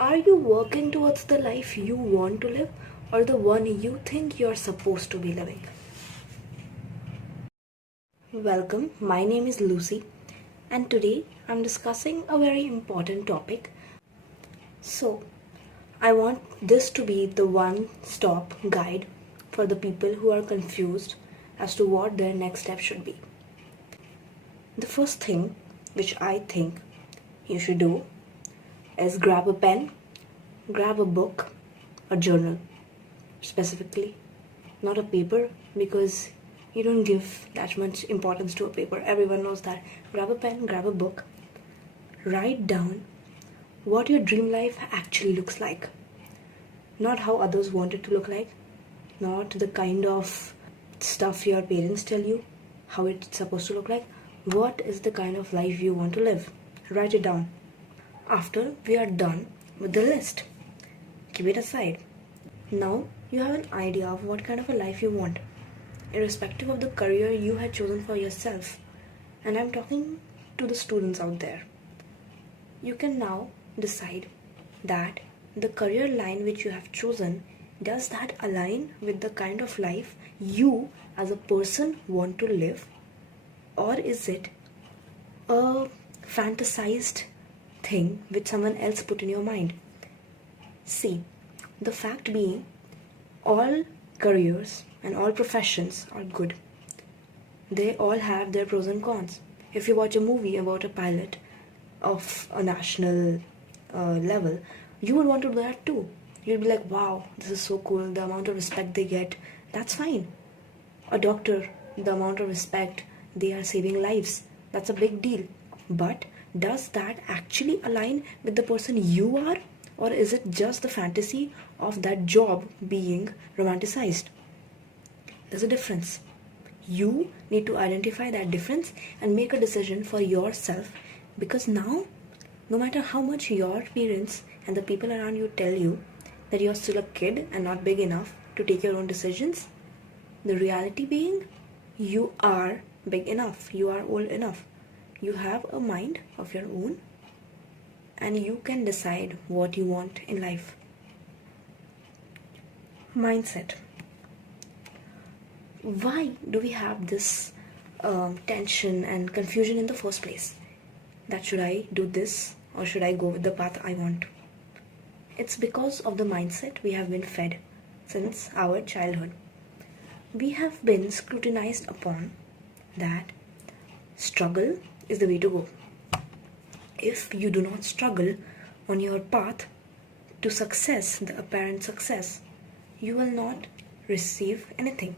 Are you working towards the life you want to live or the one you think you're supposed to be living? Welcome, my name is Lucy and today I'm discussing a very important topic. So, I want this to be the one-stop guide for the people who are confused as to what their next step should be. The first thing which I think you should do is grab a pen, grab a book, a journal, specifically, not a paper, because you don't give that much importance to a paper. Everyone knows that. Grab a pen, grab a book, write down what your dream life actually looks like. Not how others want it to look like, not the kind of stuff your parents tell you how it's supposed to look like. What is the kind of life you want to live? Write it down. After we are done with the list, keep it aside. Now you have an idea of what kind of a life you want, irrespective of the career you had chosen for yourself. And I'm talking to the students out there. You can now decide that the career line which you have chosen, does that align with the kind of life you as a person want to live, or is it a fantasized thing which someone else put in your mind? See, the fact being, all careers and all professions are good. They all have their pros and cons. If you watch a movie about a pilot of a national level, you would want to do that too. You'd be like, wow, this is so cool, the amount of respect they get, that's fine. A doctor, the amount of respect, they are saving lives, that's a big deal. But does that actually align with the person you are, or is it just the fantasy of that job being romanticized? There's a difference. You need to identify that difference and make a decision for yourself, because now, no matter how much your parents and the people around you tell you that you're still a kid and not big enough to take your own decisions, the reality being, you are big enough, you are old enough. You have a mind of your own and you can decide what you want in life. Mindset. Why do we have this tension and confusion in the first place? That should I do this or should I go with the path I want? It's because of the mindset we have been fed since our childhood. We have been scrutinized upon that struggle is the way to go. If you do not struggle on your path to success, the apparent success, you will not receive anything.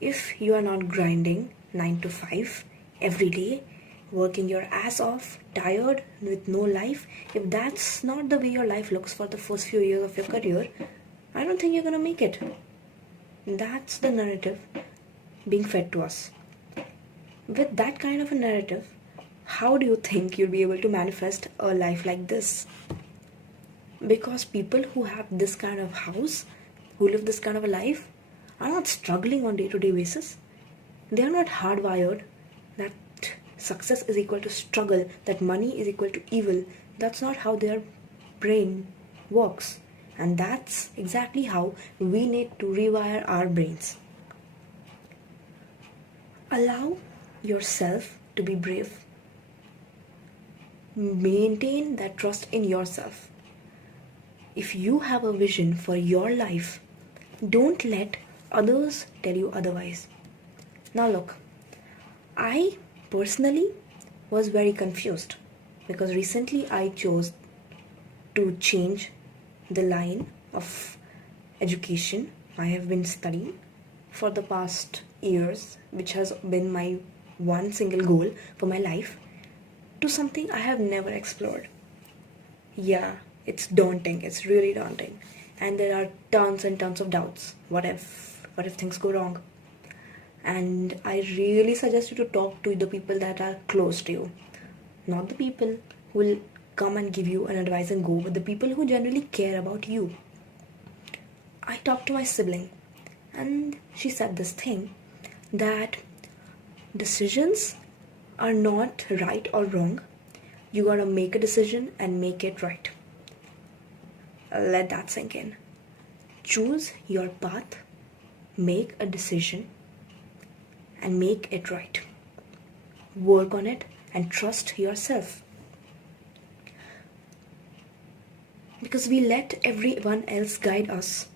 If you are not grinding 9 to 5 every day, working your ass off, tired, with no life, if that's not the way your life looks for the first few years of your career, I don't think you're gonna make it. That's the narrative being fed to us. With that kind of a narrative, how do you think you'll be able to manifest a life like this? Because people who have this kind of house, who live this kind of a life, are not struggling on day-to-day basis. They are not hardwired that success is equal to struggle, that money is equal to evil. That's not how their brain works. And that's exactly how we need to rewire our brains. Allow yourself to be brave. Maintain that trust in yourself. If you have a vision for your life, don't let others tell you otherwise. Now look, I personally was very confused because recently I chose to change the line of education I have been studying for the past years, which has been my one single goal for my life, to something I have never explored. Yeah, it's daunting, it's really daunting, and there are tons and tons of doubts. What if things go wrong? And I really suggest you to talk to the people that are close to you, not the people who will come and give you an advice and go, but the people who generally care about you. I talked to my sibling and she said this thing, that decisions are not right or wrong. You gotta make a decision and make it right. Let that sink in. Choose your path, make a decision, and make it right. Work on it and trust yourself. Because we let everyone else guide us.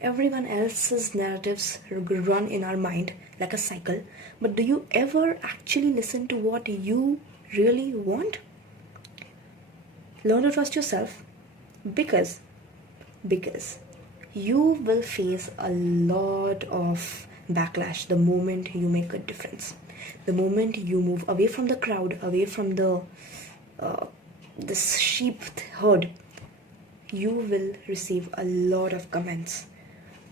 Everyone else's narratives run in our mind like a cycle. But do you ever actually listen to what you really want? Learn to trust yourself because you will face a lot of backlash the moment you make a difference. The moment you move away from the crowd, away from this sheep herd, you will receive a lot of comments.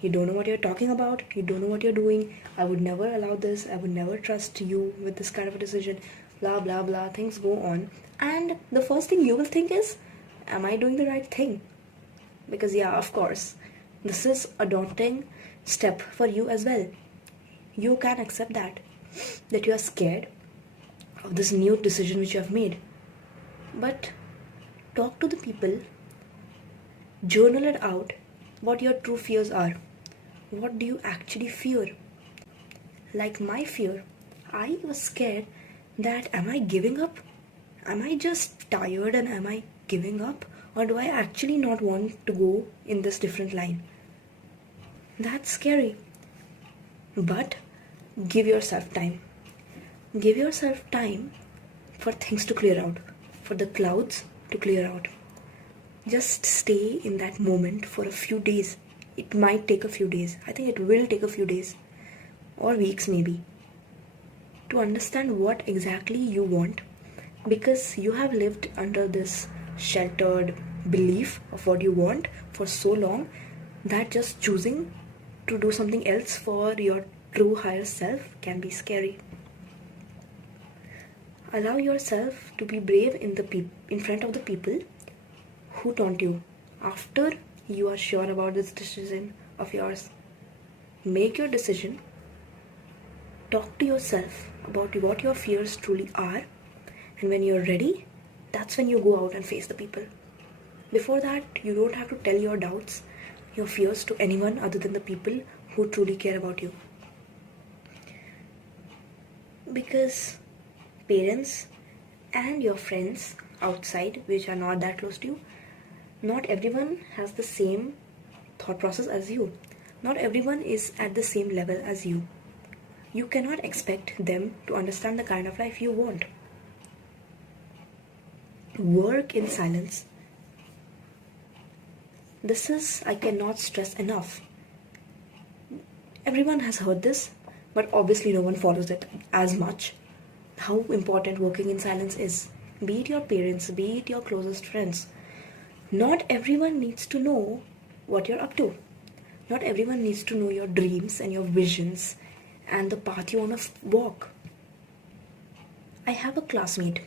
You don't know what you're talking about, you don't know what you're doing, I would never allow this, I would never trust you with this kind of a decision, blah blah blah, things go on. And the first thing you will think is, am I doing the right thing? Because yeah, of course, this is a daunting step for you as well. You can accept that you are scared of this new decision which you have made. But talk to the people, journal it out, what your true fears are. What do you actually fear? Like my fear, I was scared that am I giving up? Am I just tired and am I giving up? Or do I actually not want to go in this different line? That's scary. But give yourself time. Give yourself time for things to clear out, for the clouds to clear out. Just stay in that moment for a few days. It might take a few days. I think it will take a few days or weeks maybe to understand what exactly you want, because you have lived under this sheltered belief of what you want for so long that just choosing to do something else for your true higher self can be scary. Allow yourself to be brave in front of the people who taunt you. After you are sure about this decision of yours, make your decision. Talk to yourself about what your fears truly are, and when you're ready, that's when you go out and face the people. Before that, you don't have to tell your doubts, your fears to anyone other than the people who truly care about you. Because parents and your friends outside, which are not that close to you, not everyone has the same thought process as you. Not everyone is at the same level as you. You cannot expect them to understand the kind of life you want. Work in silence. This is, I cannot stress enough. Everyone has heard this, but obviously no one follows it as much. How important working in silence is. Be it your parents, be it your closest friends. Not everyone needs to know what you're up to. Not everyone needs to know your dreams and your visions and the path you want to walk. I have a classmate.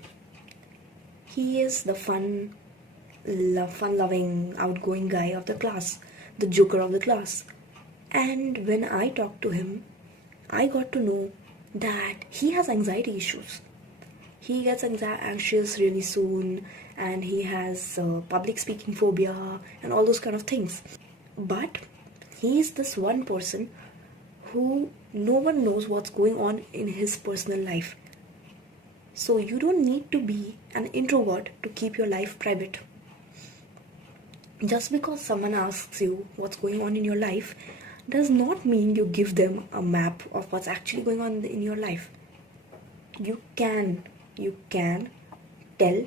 He is the fun-loving, outgoing guy of the class, the joker of the class. And when I talked to him, I got to know that he has anxiety issues. He gets anxious really soon, and he has public speaking phobia and all those kind of things. But he is this one person who no one knows what's going on in his personal life. So you don't need to be an introvert to keep your life private. Just because someone asks you what's going on in your life does not mean you give them a map of what's actually going on in your life. You can tell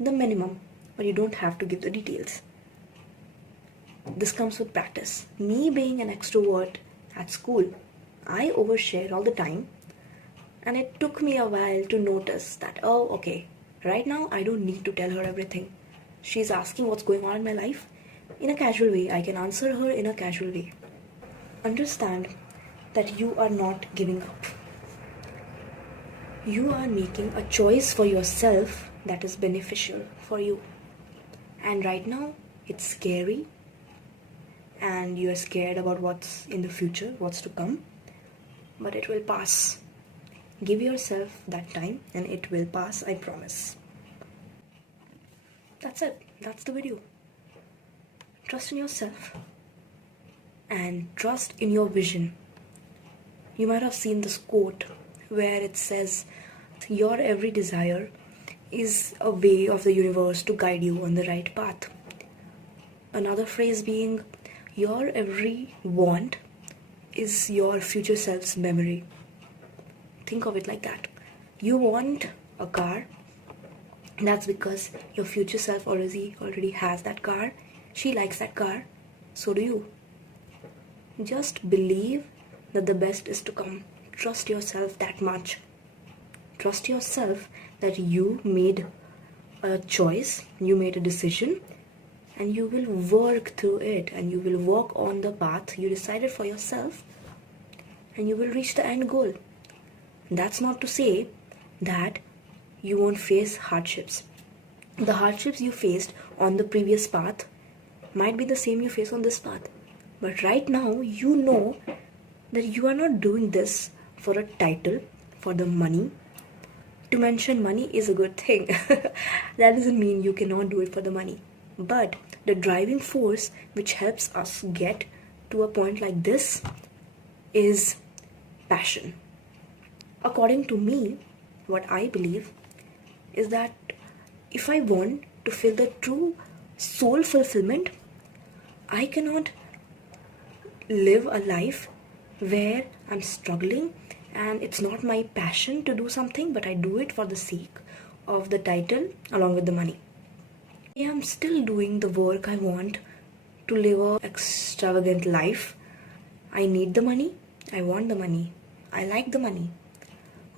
the minimum, but you don't have to give the details. This comes with practice. Me being an extrovert at school, I overshare all the time, and it took me a while to notice that, oh, okay, right now I don't need to tell her everything. She's asking what's going on in my life in a casual way. I can answer her in a casual way. Understand that you are not giving up. You are making a choice for yourself that is beneficial for you. And right now, it's scary, and you're scared about what's in the future, what's to come, but it will pass. Give yourself that time and it will pass, I promise. That's it. That's the video. trust in yourself and trust in your vision. You might have seen this quote where it says, your every desire is a way of the universe to guide you on the right path. Another phrase being, your every want is your future self's memory. Think of it like that. You want a car, that's because your future self already has that car. She likes that car, so do you. Just believe that the best is to come. Trust yourself that much. Trust yourself that you made a choice, you made a decision, and you will work through it, and you will walk on the path you decided for yourself, and you will reach the end goal. That's not to say that you won't face hardships. The hardships you faced on the previous path might be the same you face on this path. But right now, you know that you are not doing this for a title, for the money. To mention money is a good thing. That doesn't mean you cannot do it for the money. But the driving force which helps us get to a point like this is passion. According to me, what I believe is that if I want to feel the true soul fulfillment, I cannot live a life where I'm struggling and it's not my passion to do something, but I do it for the sake of the title along with the money. I'm still doing the work I want to live an extravagant life. I need the money, I want the money, I like the money,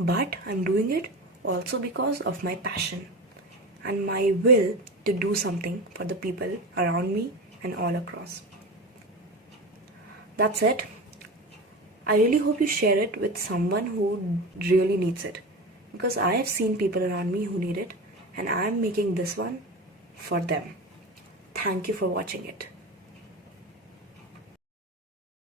but I'm doing it also because of my passion and my will to do something for the people around me and all across. That's it. I really hope you share it with someone who really needs it, because I have seen people around me who need it, and I am making this one for them. Thank you for watching it.